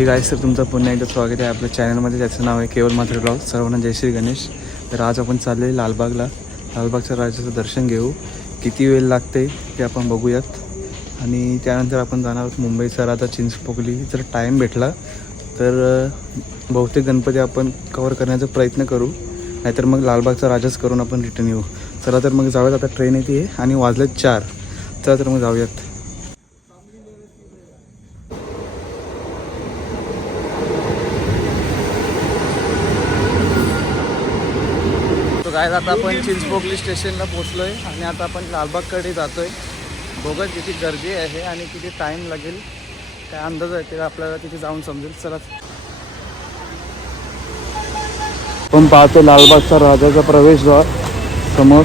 Hey guys, तर तुमचं पुन्हा एकदा स्वागत आहे आपल्या चॅनलमध्ये. ज्याचं नाव आहे केवल मात्र ब्लॉग. सर्वांना जय श्री गणेश. तर आज आपण चालले आहे लालबागला. लालबागच्या राजाचं दर्शन घेऊ. किती वेळ लागते ते आपण बघूयात. आणि त्यानंतर आपण जाणार आहोत मुंबईचा राजा चिंचपोकली. जर टाईम भेटला तर बहुतेक गणपती आपण कवर करण्याचा प्रयत्न करू, नाहीतर मग लालबागचा राजाच करून आपण रिटर्न येऊ. चला तर मग जाऊयात. आता ट्रेन येते आणि वाजलेत 4. चला तर मग जाऊयात. गायज आता आपण चिंचपोकली स्टेशनला पोचलो आहे आणि आता आपण लालबागकडे जातो आहे. बघत किती गर्दी आहे आणि किती टाईम लागेल काय अंदाज आहे ते आपल्याला तिथे जाऊन समजेल. चला आपण पाहतो लालबागचा राजाचा प्रवेशद्वार समोर.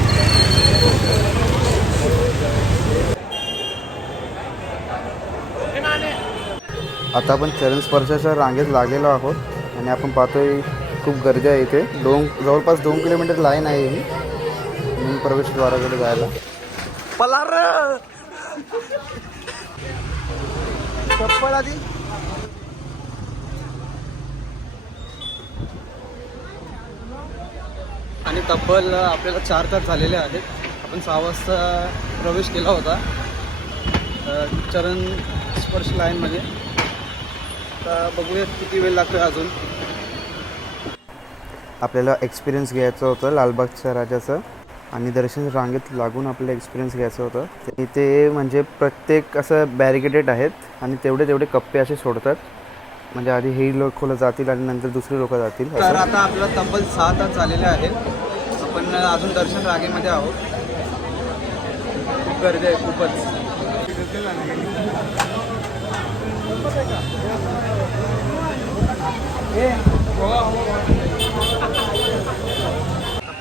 आता आपण चरण स्पर्शाच्या रांगेत लागलेलो आहोत आणि आपण पाहतोय खूप गर्दी आहे इथे. जवळपास 2 किलोमीटर लाईन आहे ही म्हणून प्रवेशद्वाराकडे जायला. पलार चप्पल आधी. आणि तब्बल आपल्याला 4 तास झालेले आहेत. आपण 6 वाजता प्रवेश केला होता चरण स्पर्श लाईनमध्ये. तर बघूयात किती वेळ लागतो अजून. आपल्याला एक्सपिरियन्स घ्यायचं होतं लालबागच्या राजाचं आणि दर्शन रांगेत लागून आपल्याला एक्सपिरियन्स घ्यायचं होतं. इथे म्हणजे प्रत्येक असं बॅरिकेडेड आहेत आणि तेवढे कप्पे असे सोडतात. म्हणजे आधी हे लोक जातील आणि नंतर दुसरे लोक जातील. तर आता आपल्याला तब्बल 6 तास झालेले आहेत. आपण अजून दर्शन रांगेमध्ये आहोत. खूप गर्दी आहे, खूपच.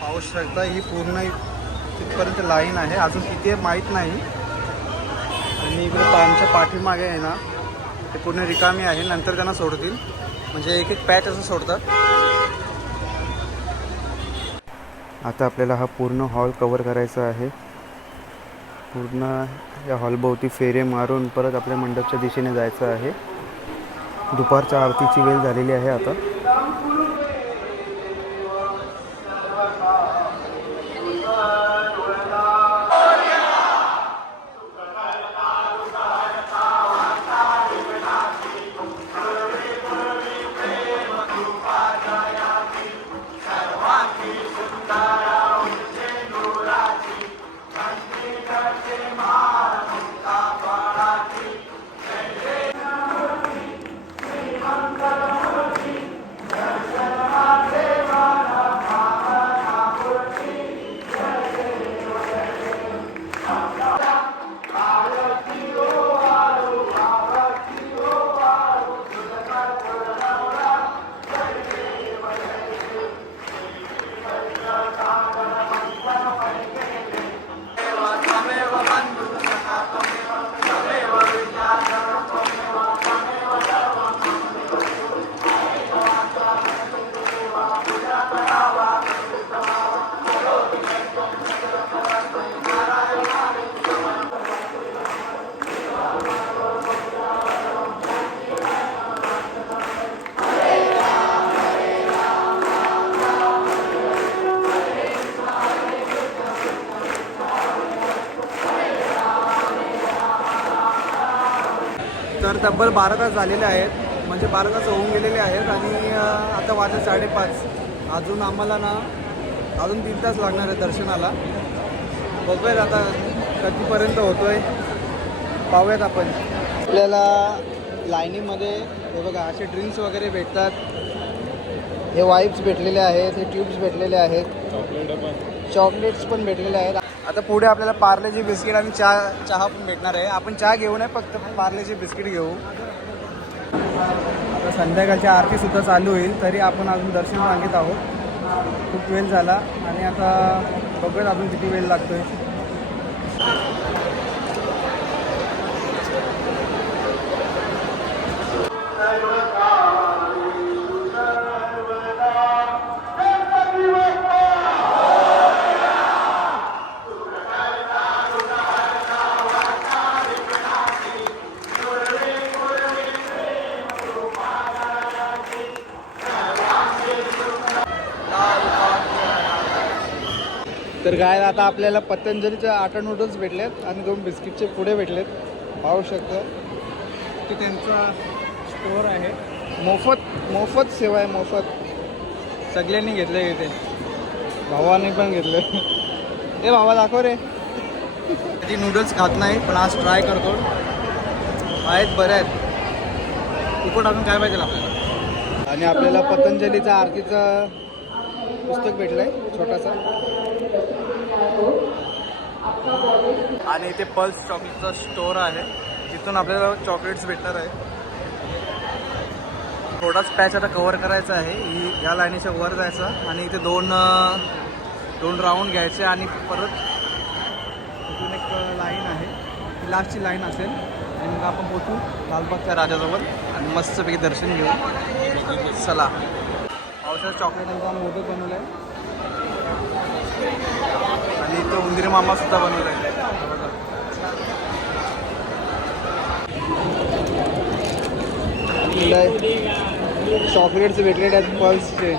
पाहू शकता ही पूर्ण तिथपर्यंत लाईन आहे. अजून किती आहे माहीत नाही. आणि इकडे आमच्या पाठीमागे आहे ना ते पूर्ण रिकामी आहे. नंतर त्यांना सोडतील, म्हणजे एक पॅच असं सोडतात. आता आपल्याला हा पूर्ण हॉल कवर करायचा आहे. पूर्ण या हॉलभोवती फेरे मारून परत आपल्या मंडपच्या दिशेने जायचं आहे. दुपारच्या आरतीची वेळ झालेली आहे आता. तर तब्बल 12 तास झालेले आहेत, म्हणजे 12 तास होऊन गेलेले आहेत. आणि आता वाजले 5:30. अजून आम्हाला ना अजून 3 तास लागणार आहे दर्शनाला. बघूयात आता कधीपर्यंत होतो आहे, पाहूयात आपण. आपल्याला लाईनीमध्ये हे बघा असे ड्रिंक्स वगैरे भेटतात. हे वाईप्स भेटलेले आहेत, हे ट्यूब्स भेटलेले आहेत, चॉकलेट्स पण भेटलेले आहेत. आता पुढे आपल्याला पार्लेजी बिस्किट आणि चहा पण भेटणार आहे. आपण चहा घेऊ नये, फक्त पार्लेजी बिस्किट घेऊ. आता संध्याकाळची आरतीसुद्धा चालू होईल, तरी आपण अजून दर्शन मागित आहोत. खूप वेळ झाला आणि आता बघूयात अजून किती वेळ लागतो आहे. तर काय आता आपल्याला पतंजलीचे आटा नूडल्स भेटलेत आणि 2 बिस्किटचे पुडे भेटलेत. पाहू शकतो की त्यांचा स्टोअर आहे. मोफत सेवा आहे, मोफत. सगळ्यांनी घेतलं इथे, भावाने पण घेतलं. ए भावा दाखव रे. ती नूडल्स खात नाही पण आज ट्राय करतो. आहेत, बरे आहेत. तिकट अजून काय पाहिजे आपल्याला. आणि आपल्याला पतंजलीचा आरतीचं पुस्तक भेटलंय छोटासा. आणि इथे पल्स चॉकलेटचा स्टोअर आहे, तिथून आपल्याला चॉकलेट्स भेटणार आहे. थोडाच पॅच आता कव्हर करायचा आहे. या लाईनीच्या वर जायचं आणि इथे दोन राऊंड घ्यायचे आणि परत इथून एक लाईन आहे, ती लास्टची लाईन असेल आणि मग आपण पोचू लालबागच्या राजाजवळ आणि मस्तपैकी दर्शन घेऊ. चला. पावसाचं चॉकलेट यांचा मोदक बनवलं आहे आणि इथं उंदीर मामा सुद्धा बनवलं आहे. चॉकलेट्स भेटले आहेत पल्सचे.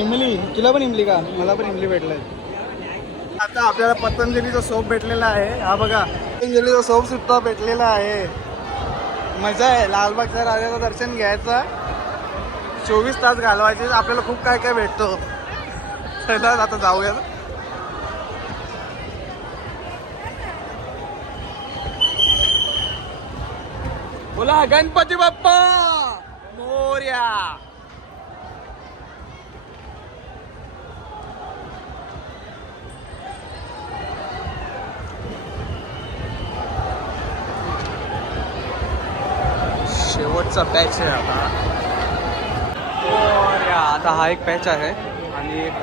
इमली, तुला पण इमली का? मला पण इमली भेटलंय. आता आपल्याला पतंजलीचा सोप भेटलेला आहे. हा बघा, पतंजलीचा सोप सुद्धा भेटलेला आहे. मजा आहे. लालबागच्या राजाचं दर्शन घ्यायचं, 24 तास घालवायचे. आपल्याला खूप काय काय भेटतो. चला आता जाऊया. बोला गणपती बाप्पा मोरया. शेवटचा पॅच आहे आता. आता हा एक पॅच आहे आणि एक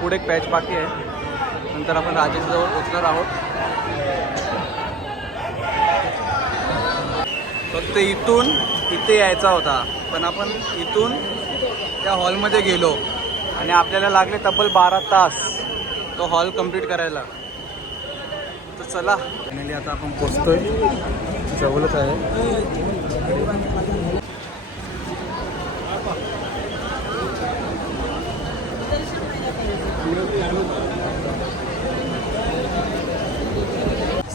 पुढे एक पॅच बाकी आहे. नंतर आपण राजेशजवळ पोचणार आहोत. फक्त इथून इथे यायचा होता, पण आपण इथून त्या हॉलमध्ये गेलो आणि आपल्याला लागले तब्बल 12 तास तो हॉल कंप्लीट करायला. तर चला, फायनली आता आपण पोचतोय, जवळच आहे.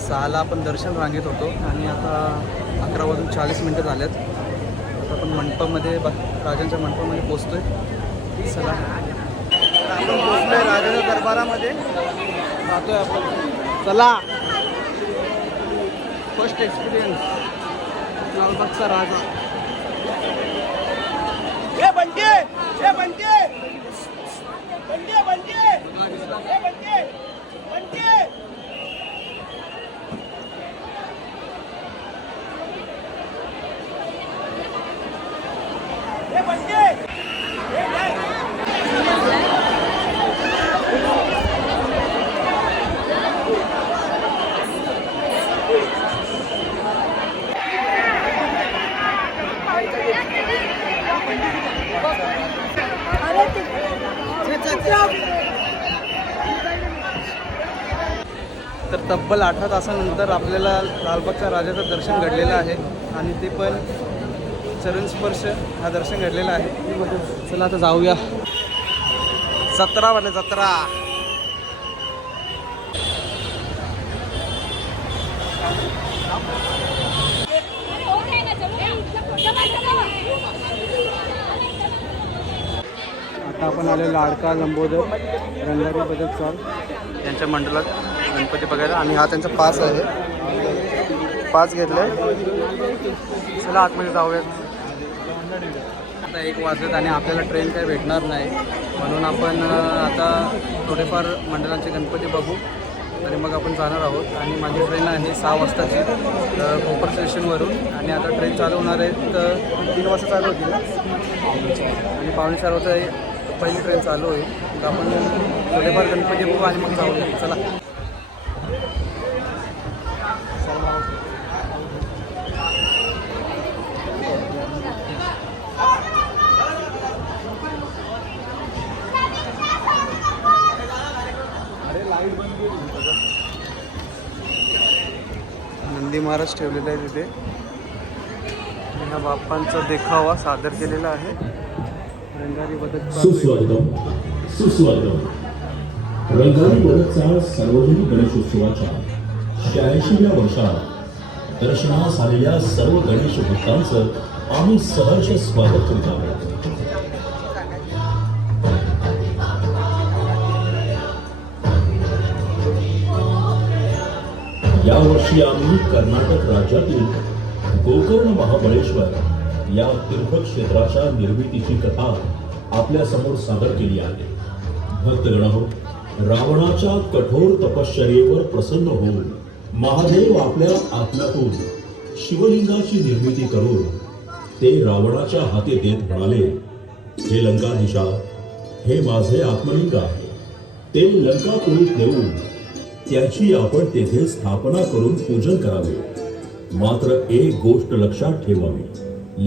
सहाला आपण दर्शन रांगेत होतो आणि आता 11:40 झालेत. आता आपण मंडपामध्ये, राजांच्या मंडपामध्ये पोचतोय. चला, आपण पोचलोय राजाच्या दरबारामध्ये, राहतोय आपण. चला, फर्स्ट एक्सपिरियन्स लालबागचा राजा. ये बंटे, ये बंटे, बंटे, बंटे, ये बंटे, बंटे. ये बंटे, ये नहीं. तर तब्बल 18 तासानंतर आपल्याला लालबागच्या राजाचं दर्शन घडलेलं आहे आणि ते पण चरणस्पर्श हा दर्शन घडलेला आहे. चला आता जाऊया. 17 वाले 17. आता आपण आले लाडका लंबोदर रंगारी बदक चाल यांच्या मंडळात गणपती बघायला आणि हा त्यांचा पास आहे. पास घेतलाय. चला आतमध्ये जाऊयात. आता 1 वाजलेत आणि आपल्याला ट्रेन काही भेटणार नाही, म्हणून आपण आता थोडेफार मंडळांचे गणपती बघू आणि मग आपण जाणार आहोत. आणि माझी ट्रेन आहे 6 वाजताची कोपर स्टेशनवरून आणि आता ट्रेन चालू होणार आहेत 3 वाजता चालू होती आणि 3:45 वाजता पहिली ट्रेन चालू होईल. तर आपण थोडेफार गणपती बघू आणि मग जाऊ. चला. नंदी महाराज ठेवलेला आहे तिथे. ह्या बाप्पांचा देखावा सादर केलेला आहे. रंगारी बदक. सुस्वागतम सुस्वागतम. रंगारी वरचा सार्वजनिक गणेशोत्सवाच्या 86व्या वर्षात दर्शनास आलेल्या सर्व गणेश भक्तांचं आम्ही सहर्ष स्वागत करीत आहोत. यावर्षी आम्ही कर्नाटक राज्यातील गोकर्ण महाबळेश्वर या तीर्थक्षेत्राच्या निर्मितीची कथा आपल्या समोर सादर केली आहे. भक्तगणांनो, रावणाच्या कठोर तपश्चर्येवर प्रसन्न होऊन महादेव आपल्या आत्म्यातून शिवलिंगाची निर्मिती करून ते रावणाच्या हाती देत म्हणाले, हे लंकाधीशा, हे माझे आत्मलिंग आहे. ते लंकापुरीत नेऊन त्याची आपण तेथे स्थापना करून पूजन करावे. मात्र एक गोष्ट लक्षात ठेवावी,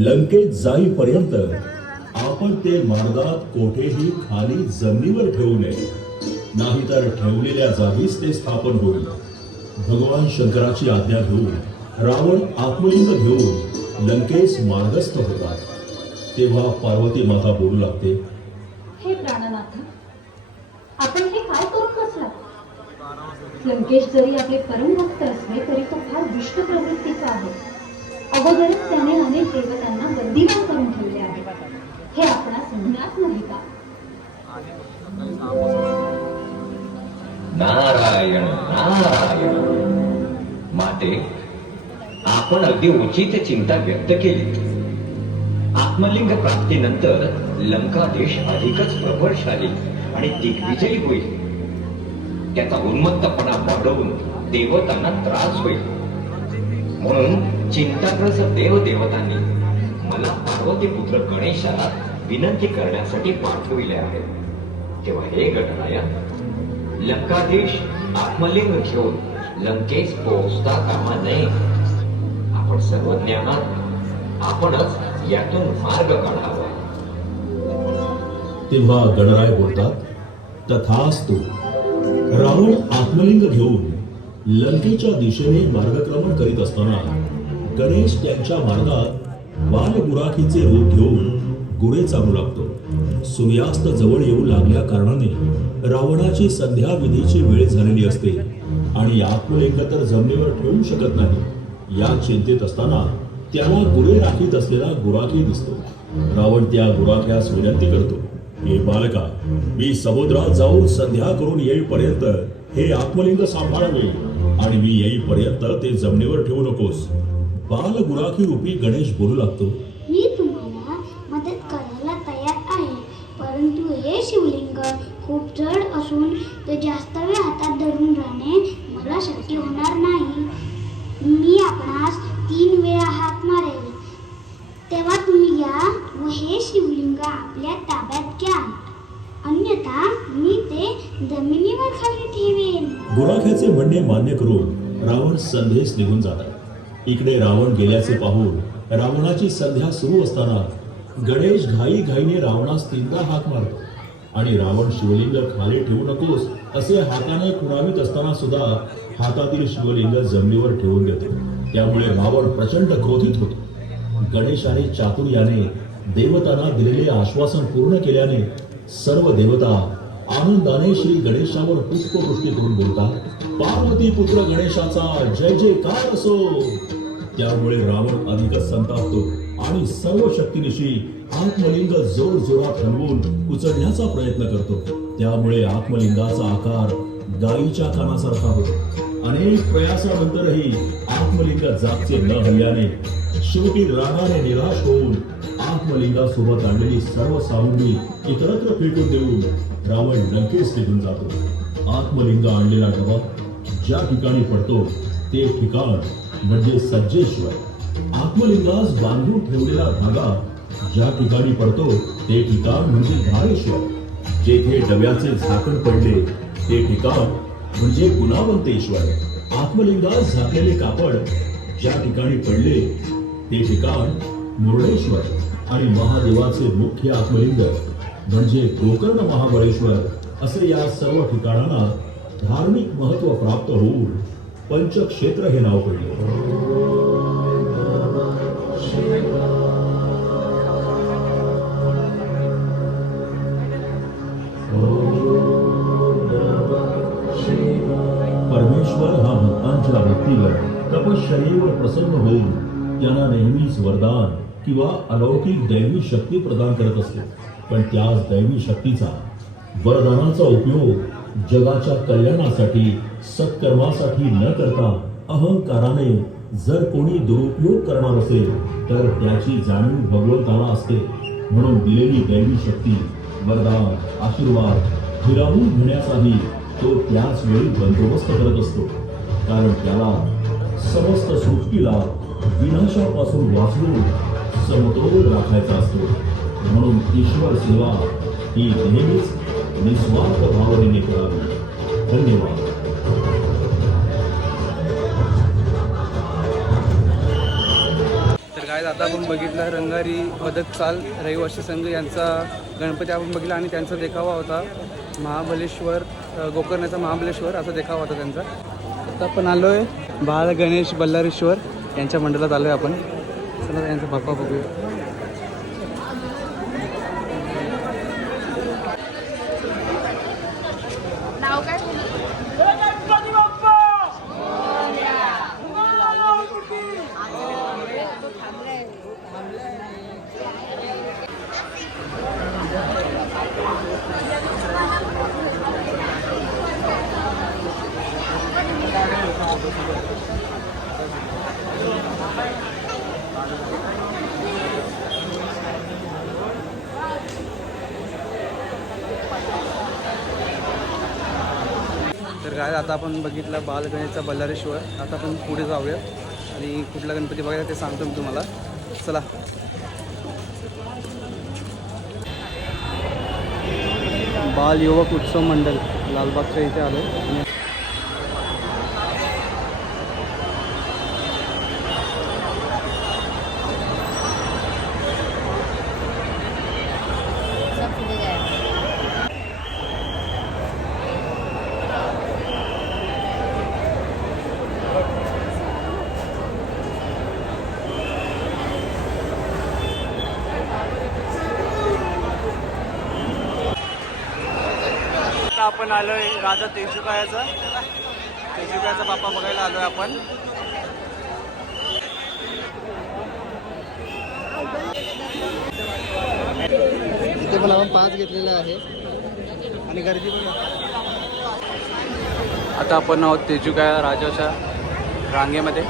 लंकेत जाईपर्यंत आपण ते मार्गात कोठेही खाली जमिनीवर ठेवू नये, नाहीतर ठेवलेल्या जागीच ते स्थापन होईल. भगवान शंकराची आज्ञा घेऊन रावण आत्मलिंग घेऊन लंकेस मार्गस्थ होतात. तेव्हा पार्वती माता बोलू लागते, हे प्राणनाथ, आपण हे काय करून बसला? लंकेश जरी आपले परमभक्त असले तरी तो फार दुष्ट प्रवृत्तीचा आहे. अगोदरच त्याने अनेक देवतांना बंदिवान करून ठेवले आहे. हे आपणास ज्ञात नाही का? नारायण नारायण. माते, आपण अगदी उचित चिंता व्यक्त केली. आत्मलिंग प्राप्तीनंतर लंका देश अधिकच प्रबळशाली आणि दिग्विजयी होईल. त्याचा उन्मत्तपणा वाढवून देवतांना त्रास होईल. म्हणून चिंताग्रस्त देवदेवतांनी मला पार्वती पुत्र गणेशाला विनंती करण्यासाठी पाठविले आहे. तेव्हा हे गणराया, लंकाधीश आत्मलिंग घेऊन लंकेस पोहोचता कामा नये. आपण सर्वज्ञ आहात, आपणच यातून मार्ग काढावा. तेव्हा गणराय बोलतात, तथास्तु. रावण आत्मलिंग घेऊन लंकेच्या दिशेने मार्गक्रमण करीत असताना गणेश त्यांच्या मार्गात बालगुराखीचे रूप घेऊन गुरे चालू लागतो. सूर्यास्त जवळ येऊ लागल्या कारणाने रावणाची संध्याविधीची वेळ झालेली असते आणि आत्मलिंग तर जमिनीवर ठेवू शकत नाही. या चिंतेत असताना त्याला गुरे राखीत असलेला गुराखी दिसतो. रावण त्या गुराख्यास विनंती करतो, हे बालका, मी समुद्रात जाऊन संध्या करून येईपर्यंत हे आत्मलिंग सांभाळावे आणि मी येईपर्यंत ते जमिनीवर ठेवू नकोस. बाल गुराखी रूपी गणेश बोलू लागतो, मी तुम्हाला मदत करायला तयार आहे, परंतु हे शिवलिंग खूप जड असून ते जास्त वेळ हातात धरून राहणे मला शक्य होणार नाही. मी आपणास 3 वेळा हात मारेल, तेव्हा तुम्ही या व हे शिवलिंग आपल्या ताब्यात घ्या, अन्यथा मी ते जमिनीवर खाली ठेवेन. गुराख्याचे म्हणणे मान्य करून रावण संध्येस निघून जातात. इकडे रावण गेल्याचे पाहून रावणाची संध्या सुरू असताना गणेश घाईघाईने रावणास 3दा हाक मारतो आणि रावण शिवलिंग खाली ठेवू नकोस असे हाताने खुणावीत असताना सुद्धा हातातील शिवलिंग जमिनीवर ठेवून देतो. त्यामुळे रावण प्रचंड क्रोधित होतो. गणेशाने चातुर्याने देवतांना दिलेले आश्वासन पूर्ण केल्याने सर्व देवता आनंदाने श्री गणेशावर पुष्पवृष्टी करून बोलतात, पार्वती पुत्र गणेशाचा जय जयकार असो. त्यामुळे रावण अधिकच संतापतो आणि सर्व शक्तीनिशी आत्मलिंग जोर जोरात हलवून उचलण्याचा प्रयत्न करतो. त्यामुळे आत्मलिंगाचा आकार गायीच्या कानासारखा होतो. अनेक प्रयासानंतरही आत्मलिंग जागचे न हल्ल्याने शेवटी रागाने निराश होऊन आत्मलिंगासोबत आणलेली सर्व सामुग्री इतरत्र फेकून देऊन रावण लंकेस निघून जातो. आत्मलिंग आणलेला डबा ज्या ठिकाणी पडतो ते ठिकाण म्हणजे सज्जेश्वर. आत्मलिंगास बांधून ठेवलेला धागा ज्या ठिकाणी पडतो ते ठिकाण म्हणजे धारेश्वर. जेथे डब्याचे झाकण पडले ते ठिकाण म्हणजे गुणावंतेश्वर. आत्मलिंगास झाकलेले कापड ज्या ठिकाणी पडले ते ठिकाण मुर्डेश्वर आणि महादेवाचे मुख्य आत्मलिंग म्हणजे गोकर्ण महाबळेश्वर असे या सर्व ठिकाणांना धार्मिक महत्व प्राप्त होऊन पंचक्षेत्र हे नाव पडले. शरीर प्रसन्न होऊन त्यांना नेहमीच वरदान किंवा अलौकिक दैवी शक्ती प्रदान करत असते. पण त्याच दैवी शक्तीचा वरदानाचा उपयोग जगाच्या कल्याणासाठी सत्कर्मासाठी न करता अहंकाराने जर कोणी दुरुपयोग करणार असेल तर त्याची जाणीव भगवंताला असते. म्हणून दिलेली दैवी शक्ती वरदान आशीर्वाद हिरावून घेण्याचाही तो त्याच वेळी बंदोबस्त करत असतो. कारण त्याला समस्त सृष्टीला विनाशापासून वाचवून समतोल राखायचा असतो. म्हणून ईश्वर सेवा ही नेहमीच निस्वार्थ भावनेने करावी. धन्यवाद. तर काय आता आपण बघितलं रंगारी मदत चाल रहिवासी संघ यांचा गणपती आपण बघितला आणि त्यांचा देखावा होता महाबलेश्वर गोकर्णाचा महाबलेश्वर असा देखावा होता त्यांचा. आता आपण आलो आहे बाळ गणेश बल्लारेश्वर यांच्या मंडळात आलो आहे आपण. चला यांचा बाप्पा बघूया. गणपती बाप्पा मंगळमूर्ती. तर काय आता आपण बघितलं बालगणेशचा बल्लारेश्वर. आता आपण पुढे जाऊया आणि कुठला गणपती बघायला ते सांगतो मी तुम्हाला. चला. बाल युवक उत्सव मंडळ लालबागच्या इथे आलो आहे. आपण आलोय राजा तेजुकायाचा बाप्पा बघायला आलोय आपण. इथे पण आपण 5 घेतलेले आहे आणि गर्दी पण. आता आपण आहोत तेजुकाया राजाच्या रांगेमध्ये.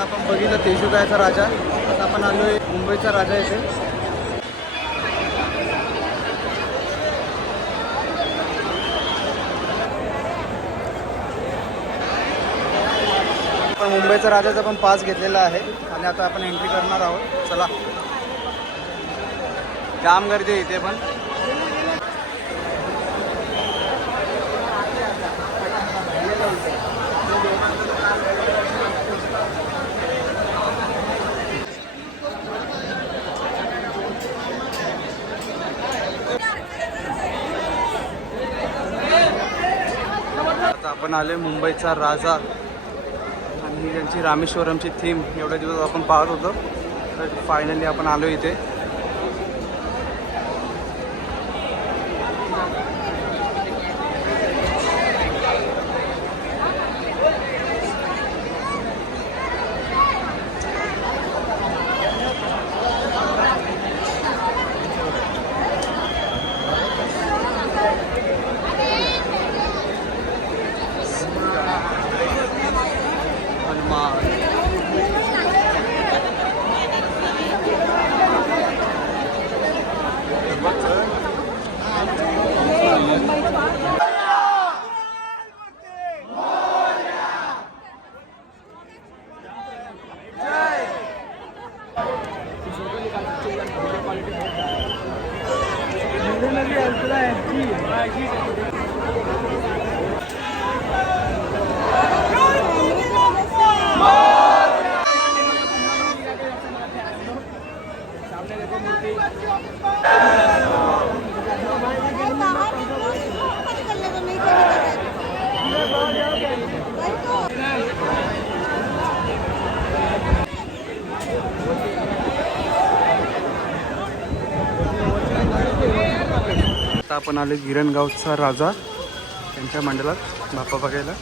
आपण बघितलं तेजुकायाचा राजा. आता आपण आलोय मुंबईचा राजा इथे. पण मुंबईचा राजाचा पण पास घेतलेला आहे आणि आता आपण एंट्री करणार आहोत. चला. जाम गर्दी आहे इथे पण. आता आपण आले मुंबईचा राजा आणि त्यांची रामेश्वरमची थीम एवढ्या दिवस आपण पाहत होतो. तर फायनली आपण आलो इथे. आता आपण आले गिरणगावचा राजा त्यांच्या मंडलात बाप्पा बघायला.